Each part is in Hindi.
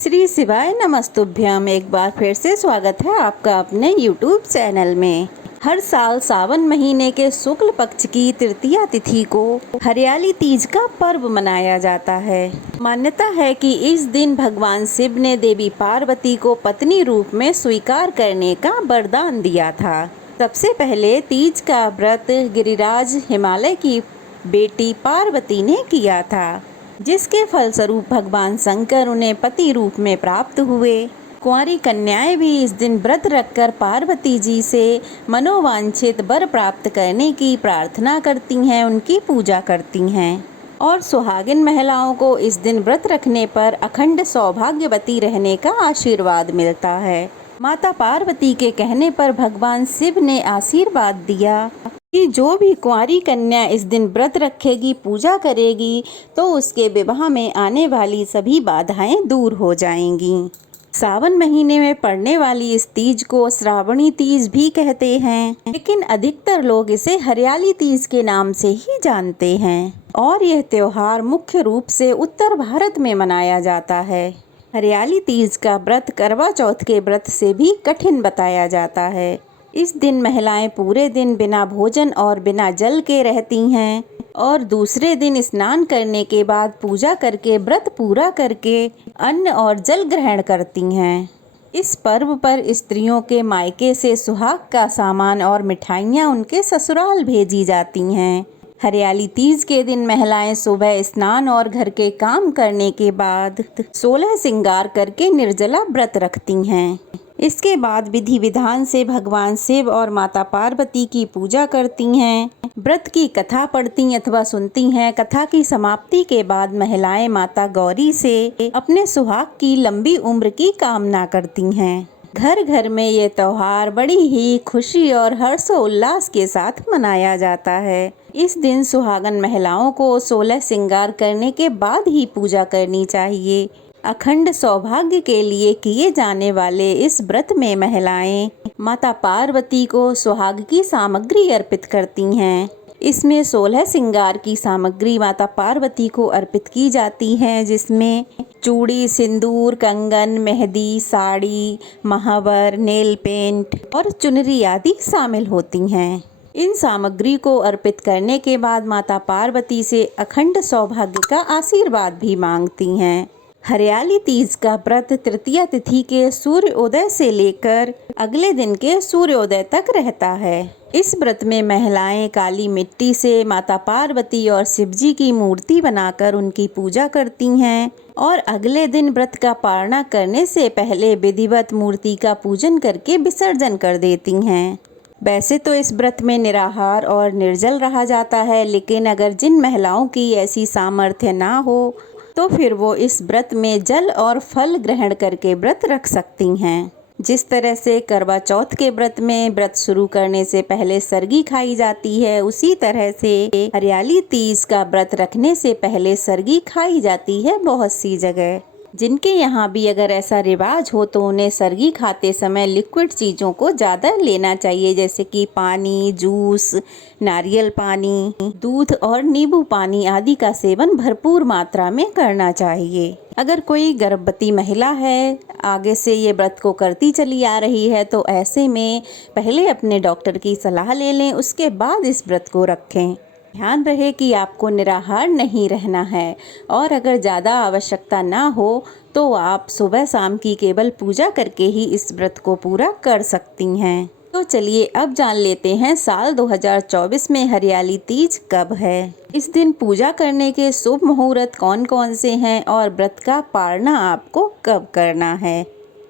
श्री शिवाय नमस्तुभ्यम। एक बार फिर से स्वागत है आपका अपने YouTube चैनल में। हर साल सावन महीने के शुक्ल पक्ष की तृतीया तिथि को हरियाली तीज का पर्व मनाया जाता है। मान्यता है कि इस दिन भगवान शिव ने देवी पार्वती को पत्नी रूप में स्वीकार करने का वरदान दिया था। सबसे पहले तीज का व्रत गिरिराज हिमालय की बेटी पार्वती ने किया था, जिसके फलस्वरूप भगवान शंकर उन्हें पति रूप में प्राप्त हुए। कुंवारी कन्याएं भी इस दिन व्रत रखकर पार्वती जी से मनोवांछित वर प्राप्त करने की प्रार्थना करती हैं, उनकी पूजा करती हैं। और सुहागिन महिलाओं को इस दिन व्रत रखने पर अखंड सौभाग्यवती रहने का आशीर्वाद मिलता है। माता पार्वती के कहने पर भगवान शिव ने आशीर्वाद दिया कि जो भी कुंवारी कन्या इस दिन व्रत रखेगी, पूजा करेगी, तो उसके विवाह में आने वाली सभी बाधाएं दूर हो जाएंगी। सावन महीने में पड़ने वाली इस तीज को श्रावणी तीज भी कहते हैं, लेकिन अधिकतर लोग इसे हरियाली तीज के नाम से ही जानते हैं। और यह त्योहार मुख्य रूप से उत्तर भारत में मनाया जाता है। हरियाली तीज का व्रत करवा चौथ के व्रत से भी कठिन बताया जाता है। इस दिन महिलाएं पूरे दिन बिना भोजन और बिना जल के रहती हैं और दूसरे दिन स्नान करने के बाद पूजा करके व्रत पूरा करके अन्न और जल ग्रहण करती हैं। इस पर्व पर स्त्रियों के मायके से सुहाग का सामान और मिठाइयाँ उनके ससुराल भेजी जाती हैं। हरियाली तीज के दिन महिलाएं सुबह स्नान और घर के काम करने के बाद 16 श्रृंगार करके निर्जला व्रत रखती हैं। इसके बाद विधि विधान से भगवान शिव और माता पार्वती की पूजा करती हैं। व्रत की कथा पढ़ती अथवा सुनती हैं। कथा की समाप्ति के बाद महिलाएं माता गौरी से अपने सुहाग की लंबी उम्र की कामना करती हैं। घर घर में ये त्योहार बड़ी ही खुशी और हर्षोल्लास के साथ मनाया जाता है। इस दिन सुहागन महिलाओं को 16 श्रृंगार करने के बाद ही पूजा करनी चाहिए। अखंड सौभाग्य के लिए किए जाने वाले इस व्रत में महिलाएं माता पार्वती को सुहाग की सामग्री अर्पित करती हैं। इसमें 16 श्रृंगार की सामग्री माता पार्वती को अर्पित की जाती है, जिसमें चूड़ी, सिंदूर, कंगन, मेहंदी, साड़ी, महावर, नेल पेंट और चुनरी आदि शामिल होती हैं। इन सामग्री को अर्पित करने के बाद माता पार्वती से अखंड सौभाग्य का आशीर्वाद भी मांगती हैं। हरियाली तीज का व्रत तृतीया तिथि के सूर्योदय से लेकर अगले दिन के सूर्योदय तक रहता है। इस व्रत में महिलाएं काली मिट्टी से माता पार्वती और शिवजी की मूर्ति बनाकर उनकी पूजा करती हैं और अगले दिन व्रत का पारणा करने से पहले विधिवत मूर्ति का पूजन करके विसर्जन कर देती हैं। वैसे तो इस व्रत में निराहार और निर्जल रहा जाता है, लेकिन अगर जिन महिलाओं की ऐसी सामर्थ्य ना हो तो फिर वो इस व्रत में जल और फल ग्रहण करके व्रत रख सकती हैं। जिस तरह से करवा चौथ के व्रत में व्रत शुरू करने से पहले सरगी खाई जाती है, उसी तरह से हरियाली तीज का व्रत रखने से पहले सरगी खाई जाती है बहुत सी जगह। जिनके यहाँ भी अगर ऐसा रिवाज हो तो उन्हें सरगी खाते समय लिक्विड चीज़ों को ज़्यादा लेना चाहिए, जैसे कि पानी, जूस, नारियल पानी, दूध और नींबू पानी आदि का सेवन भरपूर मात्रा में करना चाहिए। अगर कोई गर्भवती महिला है, आगे से ये व्रत को करती चली आ रही है, तो ऐसे में पहले अपने डॉक्टर की सलाह ले लें, उसके बाद इस व्रत को रखें। ध्यान रहे कि आपको निराहार नहीं रहना है और अगर ज़्यादा आवश्यकता ना हो तो आप सुबह शाम की केवल पूजा करके ही इस व्रत को पूरा कर सकती हैं। तो चलिए अब जान लेते हैं साल 2024 में हरियाली तीज कब है। इस दिन पूजा करने के शुभ मुहूर्त कौन कौन से हैं और व्रत का पारणा आपको कब करना है।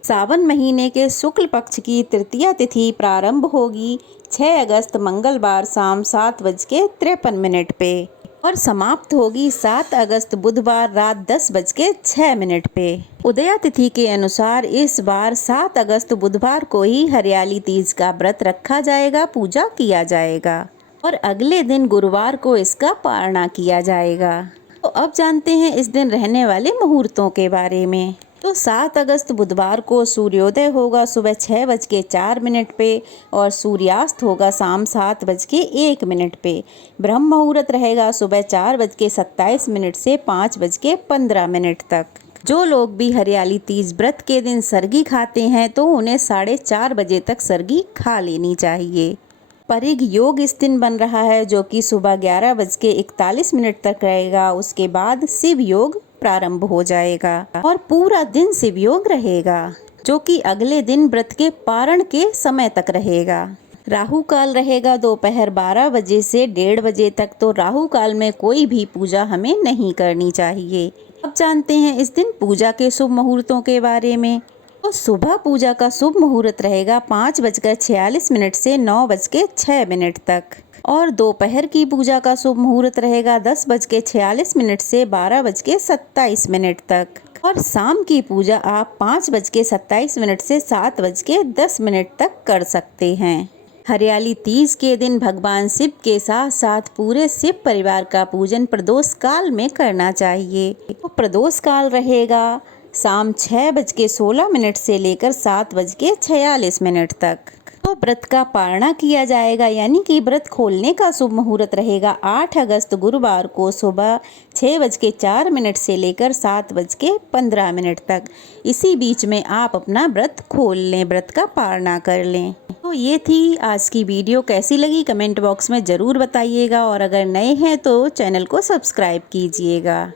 सावन महीने के शुक्ल पक्ष की तृतीया तिथि प्रारंभ होगी 6 अगस्त मंगलवार शाम 7:53 पे और समाप्त होगी 7 अगस्त बुधवार रात 10:06 पे। उदया तिथि के अनुसार इस बार 7 अगस्त बुधवार को ही हरियाली तीज का व्रत रखा जाएगा, पूजा किया जाएगा और अगले दिन गुरुवार को इसका पारणा किया जाएगा। तो अब जानते हैं इस दिन रहने वाले मुहूर्तों के बारे में। तो 7 अगस्त बुधवार को सूर्योदय होगा सुबह 6:04 पे और सूर्यास्त होगा शाम 7:01 पे। ब्रह्म मुहूर्त रहेगा सुबह 4:27 से 5:15 तक। जो लोग भी हरियाली तीज व्रत के दिन सरगी खाते हैं तो उन्हें 4:30 बजे तक सरगी खा लेनी चाहिए। परिग योग इस दिन बन रहा है जो कि सुबह 11:41 तक रहेगा। उसके बाद शिव योग प्रारंभ हो जाएगा और पूरा दिन शिव योग रहेगा, जो कि अगले दिन व्रत के पारण के समय तक रहेगा। राहु काल रहेगा दोपहर 12 बजे से 1:30 बजे तक। तो राहु काल में कोई भी पूजा हमें नहीं करनी चाहिए। अब जानते हैं इस दिन पूजा के शुभ मुहूर्तों के बारे में। तो सुबह पूजा का शुभ मुहूर्त रहेगा 5:46 से 9:06 तक और दोपहर की पूजा का शुभ मुहूर्त रहेगा 10:46 से 12:27 तक और शाम की पूजा आप 5:27 से 7:10 तक कर सकते हैं। हरियाली तीज के दिन भगवान शिव के साथ साथ पूरे शिव परिवार का पूजन प्रदोष काल में करना चाहिए। तो प्रदोष काल रहेगा शाम 6:16 से लेकर 7:46 तक। तो व्रत का पारणा किया जाएगा, यानी कि व्रत खोलने का शुभ मुहूर्त रहेगा 8 अगस्त गुरुवार को सुबह 6:04 से लेकर 7:15 तक। इसी बीच में आप अपना व्रत खोल लें, व्रत का पारणा कर लें। तो ये थी आज की वीडियो। कैसी लगी कमेंट बॉक्स में ज़रूर बताइएगा और अगर नए हैं तो चैनल को सब्सक्राइब कीजिएगा।